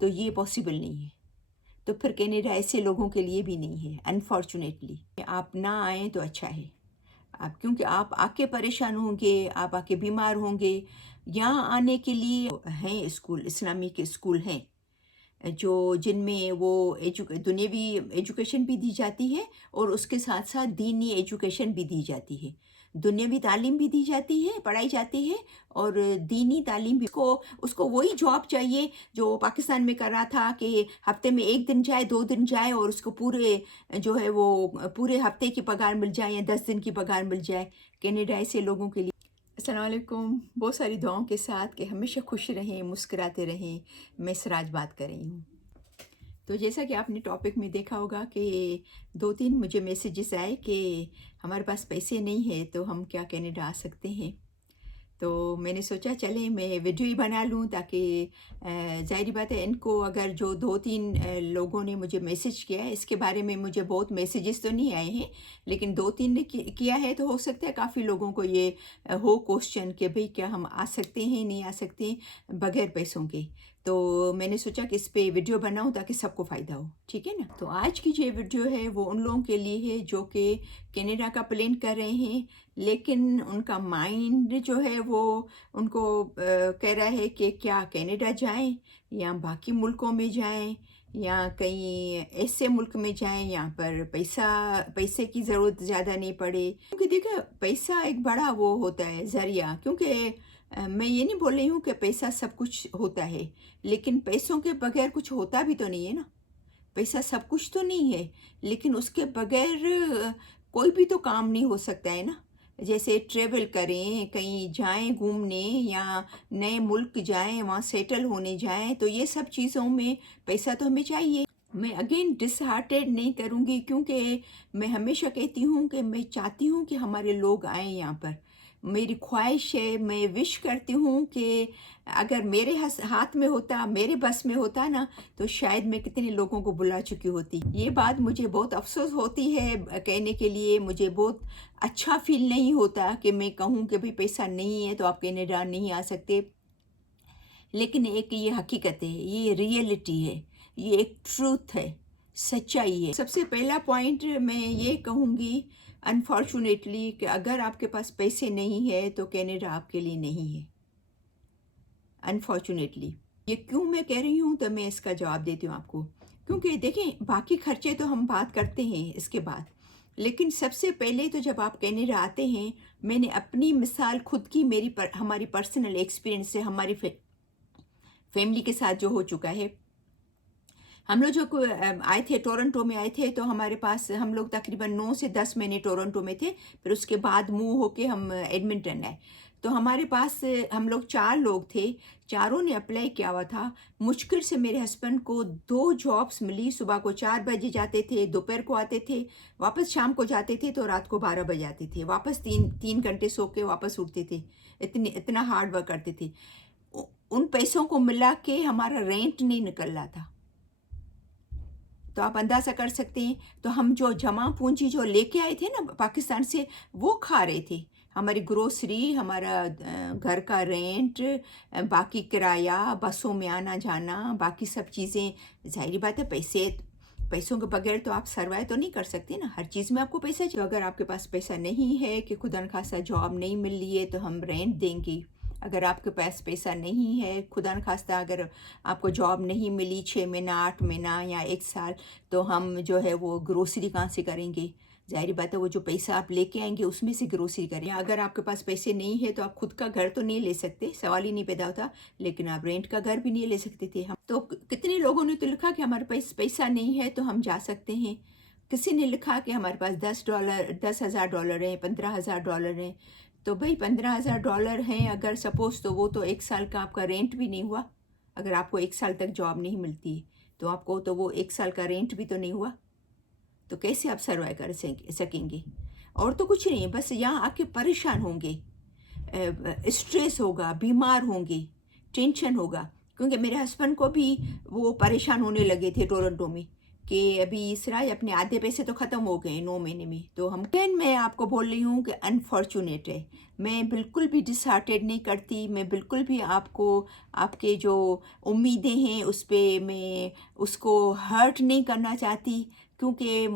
تو یہ پاسبل نہیں ہے. تو پھر کینیڈا ایسے لوگوں کے لیے بھی نہیں ہے انفارچونیٹلی. آپ نہ آئیں تو اچھا ہے. آپ کیونکہ آپ آ کے پریشان ہوں گے، آپ آ کے بیمار ہوں گے. یہاں آنے کے لیے ہیں اسکول، اسلامک اسکول ہیں جو جن میں وہ دنیاوی ایجوکیشن بھی دی جاتی ہے اور اس کے ساتھ ساتھ دینی ایجوکیشن بھی دی جاتی ہے. دنیاوی تعلیم بھی دی جاتی ہے، پڑھائی جاتی ہے، اور دینی تعلیم بھی. اس کو وہی جاب چاہیے جو پاکستان میں کر رہا تھا کہ ہفتے میں 1 دن جائے، 2 دن جائے، اور اس کو پورے جو ہے وہ پورے ہفتے کی پگار مل جائے یا 10 دن کی پگار مل جائے. کینیڈا ایسے لوگوں کے لیے. السلام علیکم. بہت ساری دعاؤں کے ساتھ کہ ہمیشہ خوش رہیں، مسکراتے رہیں. میں سراج بات کر رہی ہوں. تو جیسا کہ آپ نے ٹاپک میں دیکھا ہوگا کہ 2-3 مجھے میسیجز آئے کہ ہمارے پاس پیسے نہیں ہیں تو ہم کیا کینیڈا آ سکتے ہیں. تو میں نے سوچا چلیں میں ویڈیو ہی بنا لوں تاکہ ظاہری بات ہے ان کو اگر جو 2-3 لوگوں نے مجھے میسیج کیا ہے، اس کے بارے میں مجھے بہت میسیجز تو نہیں آئے ہیں، لیکن 2-3 نے کیا ہے تو ہو سکتا ہے کافی لوگوں کو یہ ہو کوشچن کہ بھئی کیا ہم آ سکتے ہیں، نہیں آ سکتے ہیں بغیر پیسوں کے. تو میں نے سوچا کہ اس پہ ویڈیو بناؤں تاکہ سب کو فائدہ ہو. ٹھیک ہے نا. تو آج کی جو ویڈیو ہے وہ ان لوگوں کے لیے ہے جو کہ کینیڈا کا پلان کر رہے ہیں، لیکن ان کا مائنڈ جو ہے وہ ان کو کہہ رہا ہے کہ کیا کینیڈا جائیں یا باقی ملکوں میں جائیں یا کہیں ایسے ملک میں جائیں یہاں پر پیسے کی ضرورت زیادہ نہیں پڑے. کیونکہ دیکھیں پیسہ ایک بڑا وہ ہوتا ہے ذریعہ. کیونکہ میں یہ نہیں بول رہی ہوں کہ پیسہ سب کچھ ہوتا ہے، لیکن پیسوں کے بغیر کچھ ہوتا بھی تو نہیں ہے نا. پیسہ سب کچھ تو نہیں ہے، لیکن اس کے بغیر کوئی بھی تو کام نہیں ہو سکتا ہے نا. جیسے ٹریول کریں، کہیں جائیں گھومنے یا نئے ملک جائیں، وہاں سیٹل ہونے جائیں، تو یہ سب چیزوں میں پیسہ تو ہمیں چاہیے. میں اگین ڈس ہارٹیڈ نہیں کروں گی، کیونکہ میں ہمیشہ کہتی ہوں کہ میں چاہتی ہوں کہ ہمارے لوگ آئیں یہاں پر. میری خواہش ہے، میں وش کرتی ہوں کہ اگر میرے ہاتھ میں ہوتا، میرے بس میں ہوتا نا، تو شاید میں کتنے لوگوں کو بلا چکی ہوتی. یہ بات مجھے بہت افسوس ہوتی ہے کہنے کے لیے. مجھے بہت اچھا فیل نہیں ہوتا کہ میں کہوں کہ بھئی پیسہ نہیں ہے تو آپ کینیڈا نہیں آ سکتے. لیکن ایک یہ حقیقت ہے، یہ ریئلٹی ہے، یہ ایک ٹروتھ ہے، سچائی ہے. سب سے پہلا پوائنٹ میں یہ کہوں گی انفارچونیٹلی کہ اگر آپ کے پاس پیسے نہیں ہے تو کینیڈا آپ کے لیے نہیں ہے. انفارچونیٹلی. یہ کیوں میں کہہ رہی ہوں تو میں اس کا جواب دیتی ہوں آپ کو. کیونکہ دیکھیں باقی خرچے تو ہم بات کرتے ہیں اس کے بعد، لیکن سب سے پہلے تو جب آپ کینیڈا آتے ہیں، میں نے اپنی مثال خود کی ہماری پرسنل ایکسپیرینس سے ہماری فیملی کے ساتھ جو ہو چکا ہے. ہم لوگ جو آئے تھے ٹورنٹو میں آئے تھے، تو ہمارے پاس ہم لوگ تقریباً 9 سے 10 مہینے ٹورنٹو میں تھے. پھر اس کے بعد موو ہو کے ہم ایڈمنٹن آئے. تو ہمارے پاس ہم لوگ 4 لوگ تھے، چاروں نے اپلائی کیا ہوا تھا. مشکل سے میرے ہسبینڈ کو 2 جابس ملی. صبح کو 4 بجے جاتے تھے، دوپہر کو آتے تھے، واپس شام کو جاتے تھے تو رات کو 12 بجے آتے تھے. واپس 3 گھنٹے سو کے واپس اٹھتے تھے. اتنا ہارڈ ورک کرتے تھے. ان پیسوں کو ملا کے ہمارا رینٹ نہیں نکل رہا تھا. تو آپ اندازہ کر سکتے ہیں. تو ہم جو جمع پونجی جو لے کے آئے تھے نا پاکستان سے، وہ کھا رہے تھے. ہماری گروسری، ہمارا گھر کا رینٹ، باقی کرایہ، بسوں میں آنا جانا، باقی سب چیزیں. ظاہری بات ہے پیسوں کے بغیر تو آپ سروائیو تو نہیں کر سکتے نا. ہر چیز میں آپ کو پیسہ چاہیے. اگر آپ کے پاس پیسہ نہیں ہے کہ خدا نخواستہ جاب نہیں مل رہی ہے تو ہم رینٹ دیں گے. اگر آپ کے پاس پیسہ نہیں ہے، خدا نخواستہ اگر آپ کو جاب نہیں ملی 6 مہینہ 8 مہینہ یا 1 سال، تو ہم جو ہے وہ گروسری کہاں سے کریں گے. ظاہری بات ہے وہ جو پیسہ آپ لے کے آئیں گے اس میں سے گروسری کریں. اگر آپ کے پاس پیسے نہیں ہے تو آپ خود کا گھر تو نہیں لے سکتے، سوال ہی نہیں پیدا ہوتا. لیکن آپ رینٹ کا گھر بھی نہیں لے سکتے تھے. ہم تو کتنے لوگوں نے تو لکھا کہ ہمارے پاس پیسہ نہیں ہے تو ہم جا سکتے ہیں. کسی نے لکھا کہ ہمارے پاس $10,000 ہیں، $15,000 ہیں. تو بھئی $15,000 ہیں اگر سپوز، تو وہ تو 1 سال کا آپ کا رینٹ بھی نہیں ہوا. اگر آپ کو 1 سال تک جاب نہیں ملتی تو آپ کو تو وہ 1 سال کا رینٹ بھی تو نہیں ہوا. تو کیسے آپ سروائیو کر سکیں گے؟ اور تو کچھ نہیں، بس یہاں آ کے پریشان ہوں گے، اسٹریس ہوگا، بیمار ہوں گے، ٹینشن ہوگا. کیونکہ میرے ہسبینڈ کو بھی وہ پریشان ہونے لگے تھے ٹورنٹو میں کہ ابھی اسرائیل اپنے آدھے پیسے تو ختم ہو گئے 9 مہینے میں. تو میں آپ کو بول رہی ہوں کہ انفارچونیٹ ہے. میں بالکل بھی ڈس ہارٹیڈ نہیں کرتی. میں بالکل بھی آپ کو آپ کے جو امیدیں ہیں اس پہ میں اس کو ہرٹ نہیں کرنا چاہتی، کیونکہ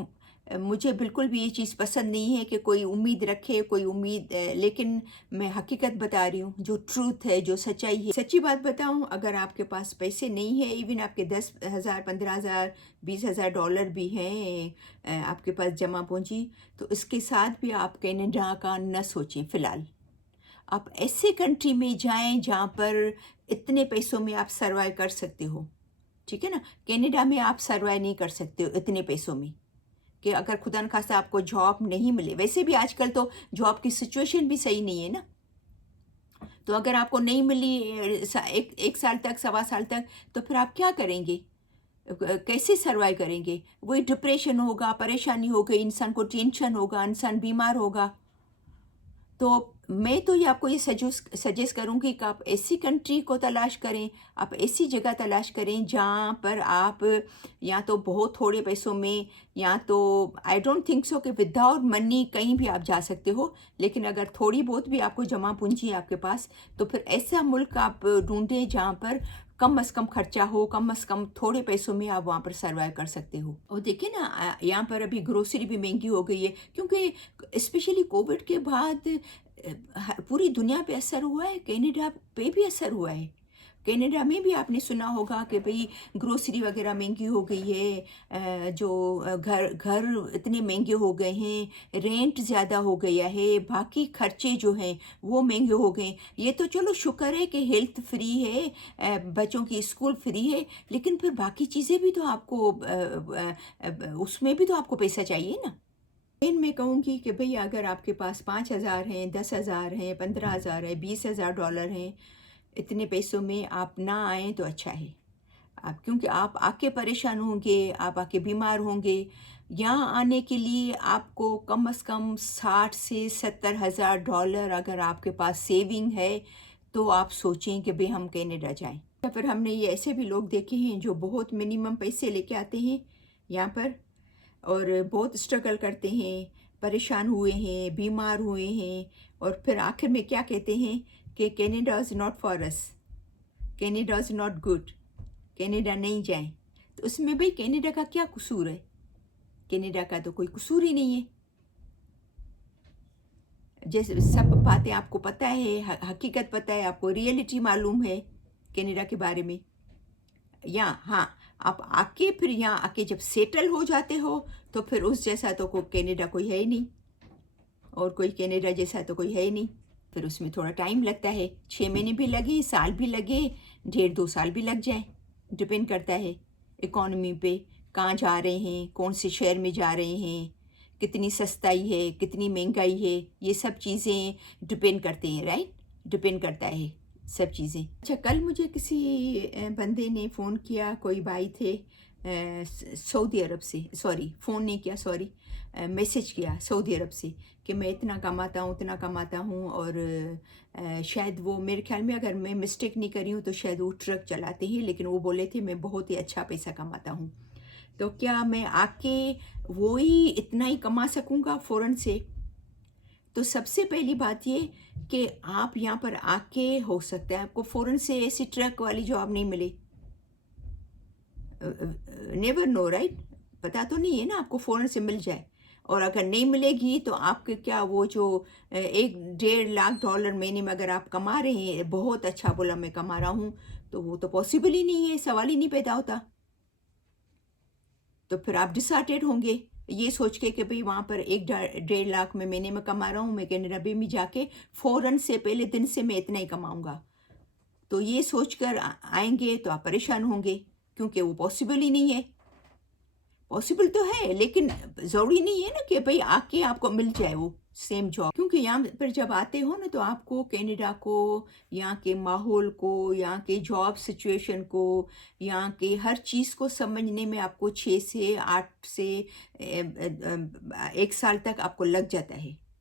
مجھے بالکل بھی یہ چیز پسند نہیں ہے کہ کوئی امید رکھے، کوئی امید لیکن میں حقیقت بتا رہی ہوں، جو ٹروتھ ہے، جو سچائی ہے. سچی بات بتاؤں، اگر آپ کے پاس پیسے نہیں ہے، ایون آپ کے 10,000 15,000 $20,000 بھی ہیں آپ کے پاس جمع پونجی، تو اس کے ساتھ بھی آپ کینیڈا کا نہ سوچیں فی الحال. آپ ایسے کنٹری میں جائیں جہاں پر اتنے پیسوں میں آپ سروائیو کر سکتے ہو. ٹھیک ہے نا. کینیڈا میں آپ سروائیو نہیں کر سکتے ہو اتنے پیسوں میں، کہ اگر خدا نخواستہ آپ کو جاب نہیں ملے. ویسے بھی آج کل تو جاب کی سچویشن بھی صحیح نہیں ہے نا. تو اگر آپ کو نہیں ملی ایک سال تک، 1.25 سال تک، تو پھر آپ کیا کریں گے؟ کیسے سروائیو کریں گے؟ وہی ڈپریشن ہوگا، پریشانی ہوگی، انسان کو ٹینشن ہوگا، انسان بیمار ہوگا. تو میں تو یہ آپ کو یہ سجیسٹ کروں گی کہ آپ ایسی کنٹری کو تلاش کریں، آپ ایسی جگہ تلاش کریں جہاں پر آپ یا تو بہت تھوڑے پیسوں میں، یا تو آئی ڈونٹ تھنک سو کہ وداؤٹ منی کہیں بھی آپ جا سکتے ہو، لیکن اگر تھوڑی بہت بھی آپ کو جمع پونجی ہے آپ کے پاس، تو پھر ایسا ملک آپ ڈھونڈیں جہاں پر کم از کم خرچہ ہو، کم از کم تھوڑے پیسوں میں آپ وہاں پر سروائیو کر سکتے ہو. اور دیکھیں نا، یہاں پر ابھی گروسری بھی مہنگی ہو گئی ہے، کیونکہ اسپیشلی کووڈ کے بعد پوری دنیا پہ اثر ہوا ہے، کینیڈا پہ بھی اثر ہوا ہے. کینیڈا میں بھی آپ نے سنا ہوگا کہ بھئی گروسری وغیرہ مہنگی ہو گئی ہے، جو گھر اتنے مہنگے ہو گئے ہیں، رینٹ زیادہ ہو گیا ہے، باقی خرچے جو ہیں وہ مہنگے ہو گئے. یہ تو چلو شکر ہے کہ ہیلتھ فری ہے، بچوں کی اسکول فری ہے، لیکن پھر باقی چیزیں بھی تو آپ کو اس میں بھی تو آپ کو پیسہ چاہیے نا. میں کہوں گی کہ بھئی اگر آپ کے پاس 5,000 ہیں، 10,000 ہیں، 15,000 ہے، $20,000 ہیں، اتنے پیسوں میں آپ نہ آئیں تو اچھا ہے. کیونکہ آپ آ کے پریشان ہوں گے، آپ آ کے بیمار ہوں گے. یہاں آنے کے لیے آپ کو کم از کم $60,000 سے $70,000 اگر آپ کے پاس سیونگ ہے تو آپ سوچیں کہ بھئی ہم کینیڈا جائیں. یا پھر ہم نے یہ ایسے بھی لوگ دیکھے ہیں جو بہت منیمم پیسے لے کے آتے ہیں یہاں پر، اور بہت اسٹرگل کرتے ہیں، پریشان ہوئے ہیں، بیمار ہوئے ہیں، اور پھر آخر میں کیا کہتے ہیں کہ Canada is not for us, Canada is not good, Canada نہیں جائیں. تو اس میں بھئی کینیڈا کا کیا قصور ہے؟ کینیڈا کا تو کوئی قصور ہی نہیں ہے. جیسے سب باتیں آپ کو پتہ ہے، حقیقت پتہ ہے، آپ کو ریئلٹی معلوم ہے کینیڈا کے بارے میں. یا ہاں، آپ آ کے پھر یہاں آ کے جب سیٹل ہو جاتے ہو تو پھر اس جیسا تو کینیڈا کوئی ہے ہی نہیں، اور کوئی کینیڈا جیسا تو کوئی ہے ہی نہیں. پھر اس میں تھوڑا ٹائم لگتا ہے، 6 مہینے بھی لگے، سال بھی لگے، 1.5-2 سال بھی لگ جائیں. ڈپینڈ کرتا ہے اکانومی پہ، کہاں جا رہے ہیں، کون سے شہر میں جا رہے ہیں، کتنی سستائی ہے، کتنی مہنگائی ہے، یہ سب چیزیں ڈپینڈ کرتے ہیں. رائٹ، ڈپینڈ کرتا ہے سب چیزیں. اچھا، کل مجھے کسی بندے نے فون کیا، کوئی بھائی تھے سعودی عرب سے، فون نہیں کیا، میسج کیا سعودی عرب سے کہ میں اتنا کماتا ہوں، اور شاید وہ میرے خیال میں، اگر میں مسٹیک نہیں کری ہوں تو شاید وہ ٹرک چلاتے ہیں، لیکن وہ بولے تھے میں بہت ہی اچھا پیسہ کماتا ہوں. تو کیا میں آ کے وہی اتنا ہی کما سکوں گا فوراً سے؟ تو سب سے پہلی بات یہ کہ آپ یہاں پر آ کے ہو سکتا ہے آپ کو فوراً سے ایسی ٹرک والی جاب نہیں ملے. Never know, right? پتہ تو نہیں ہے نا آپ کو فوراً سے مل جائے. اور اگر نہیں ملے گی تو آپ کے کیا وہ جو $1.5 لاکھ مہینے میں اگر آپ کما رہے ہیں، بہت اچھا بولا میں کما رہا ہوں، تو وہ تو پاسبل ہی نہیں ہے، سوال ہی نہیں پیدا ہوتا. تو پھر آپ ڈسہارٹیڈ ہوں گے یہ سوچ کے کہ بھئی وہاں پر 1.5 لاکھ میں مہینے میں کما رہا ہوں، میں کینیڈا میں جا کے فوراً سے پہلے دن سے میں اتنا ہی کماؤں گا. تو یہ سوچ کر آئیں گے تو آپ پریشان ہوں گے، کیونکہ وہ پاسبل ہی نہیں ہے. پاسبل تو ہے لیکن ضروری نہیں ہے نا کہ بھئی آ کے آپ کو مل جائے وہ سیم جاب. کیونکہ یہاں پر جب آتے ہو نا تو آپ کو کینیڈا کو، یہاں کے ماحول کو، یہاں کے جاب سچویشن کو، یہاں کے ہر چیز کو سمجھنے میں آپ کو 6 سے 8 سے 1 سال تک آپ کو لگ جاتا ہے.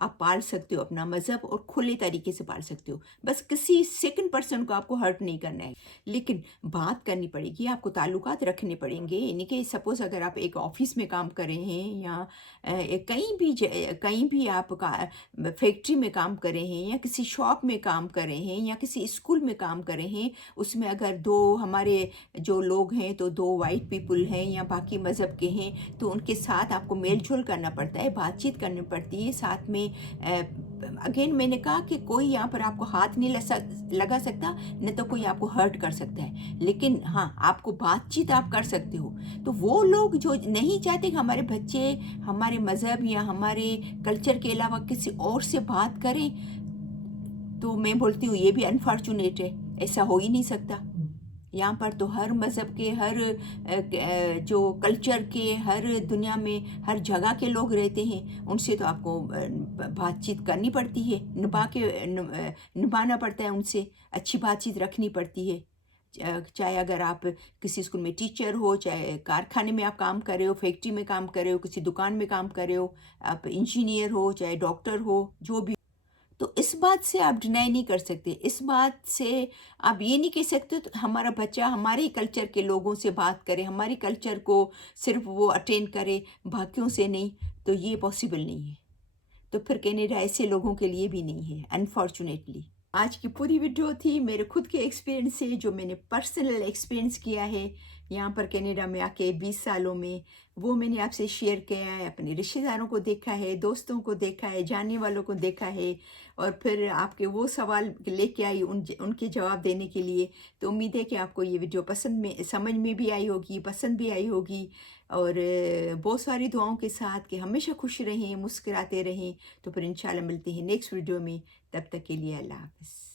آپ پال سکتے ہو اپنا مذہب اور کھلے طریقے سے پال سکتے ہو. بس کسی سیکنڈ پرسن کو آپ کو ہرٹ نہیں کرنا ہے، لیکن بات کرنی پڑے گی، آپ کو تعلقات رکھنے پڑیں گے. یعنی کہ سپوز اگر آپ ایک آفس میں کام کر رہے ہیں یا کہیں بھی آپ فیکٹری میں کام کر رہے ہیں یا کسی شاپ میں کام کر رہے ہیں یا کسی اسکول میں کام کر رہے ہیں، اس میں اگر دو ہمارے جو لوگ ہیں تو دو وائٹ پیپل ہیں یا باقی مذہب کے ہیں، تو ان کے ساتھ آپ کو میل جول کرنا پڑتا ہے، بات چیت کرنی پڑتی ہے ساتھ میں. اگین میں نے کہا کہ کوئی یہاں پر آپ کو ہاتھ نہیں لگا سکتا، نہ تو کوئی آپ کو ہرٹ کر سکتا ہے، لیکن ہاں آپ کو بات چیت آپ کر سکتے ہو. تو وہ لوگ جو نہیں چاہتے کہ ہمارے بچے ہمارے مذہب یا ہمارے کلچر کے علاوہ کسی اور سے بات کریں، تو میں بولتی ہوں یہ بھی انفارچونیٹ ہے، ایسا ہو ہی نہیں سکتا. یہاں پر تو ہر مذہب کے، ہر جو کلچر کے، ہر دنیا میں ہر جگہ کے لوگ رہتے ہیں، ان سے تو آپ کو بات چیت کرنی پڑتی ہے، نبھانا پڑتا ہے، ان سے اچھی بات چیت رکھنی پڑتی ہے. چاہے اگر آپ کسی اسکول میں ٹیچر ہو، چاہے کارخانے میں آپ کام کر رہے ہو، فیکٹری میں کام کر رہے ہو، کسی دکان میں کام کر رہے ہو، آپ انجینئر ہو، چاہے ڈاکٹر ہو، جو بھی، تو اس بات سے آپ ڈینائی نہیں کر سکتے. اس بات سے آپ یہ نہیں کہہ سکتے تو ہمارا بچہ ہمارے ہی کلچر کے لوگوں سے بات کرے، ہماری کلچر کو صرف وہ اٹینڈ کرے، باقیوں سے نہیں، تو یہ پاسبل نہیں ہے. تو پھر کینیڈا ایسے لوگوں کے لیے بھی نہیں ہے، انفارچونیٹلی. آج کی پوری ویڈیو تھی میرے خود کے ایکسپیرینس سے، جو میں نے پرسنل ایکسپیرینس کیا ہے یہاں پر کینیڈا میں آ کے 20 سالوں میں، وہ میں نے آپ سے شیئر کیا ہے. اپنے رشتہ داروں کو دیکھا ہے، دوستوں کو دیکھا ہے، جاننے والوں کو دیکھا ہے، اور پھر آپ کے وہ سوال لے کے آئی ان کے جواب دینے کے لیے. تو امید ہے کہ آپ کو یہ ویڈیو سمجھ میں بھی آئی ہوگی، پسند بھی آئی ہوگی، اور بہت ساری دعاؤں کے ساتھ کہ ہمیشہ خوش رہیں، مسکراتے رہیں. تو پھر انشاءاللہ ملتے ہیں نیکسٹ ویڈیو میں. تب تک کے لیے اللہ حافظ.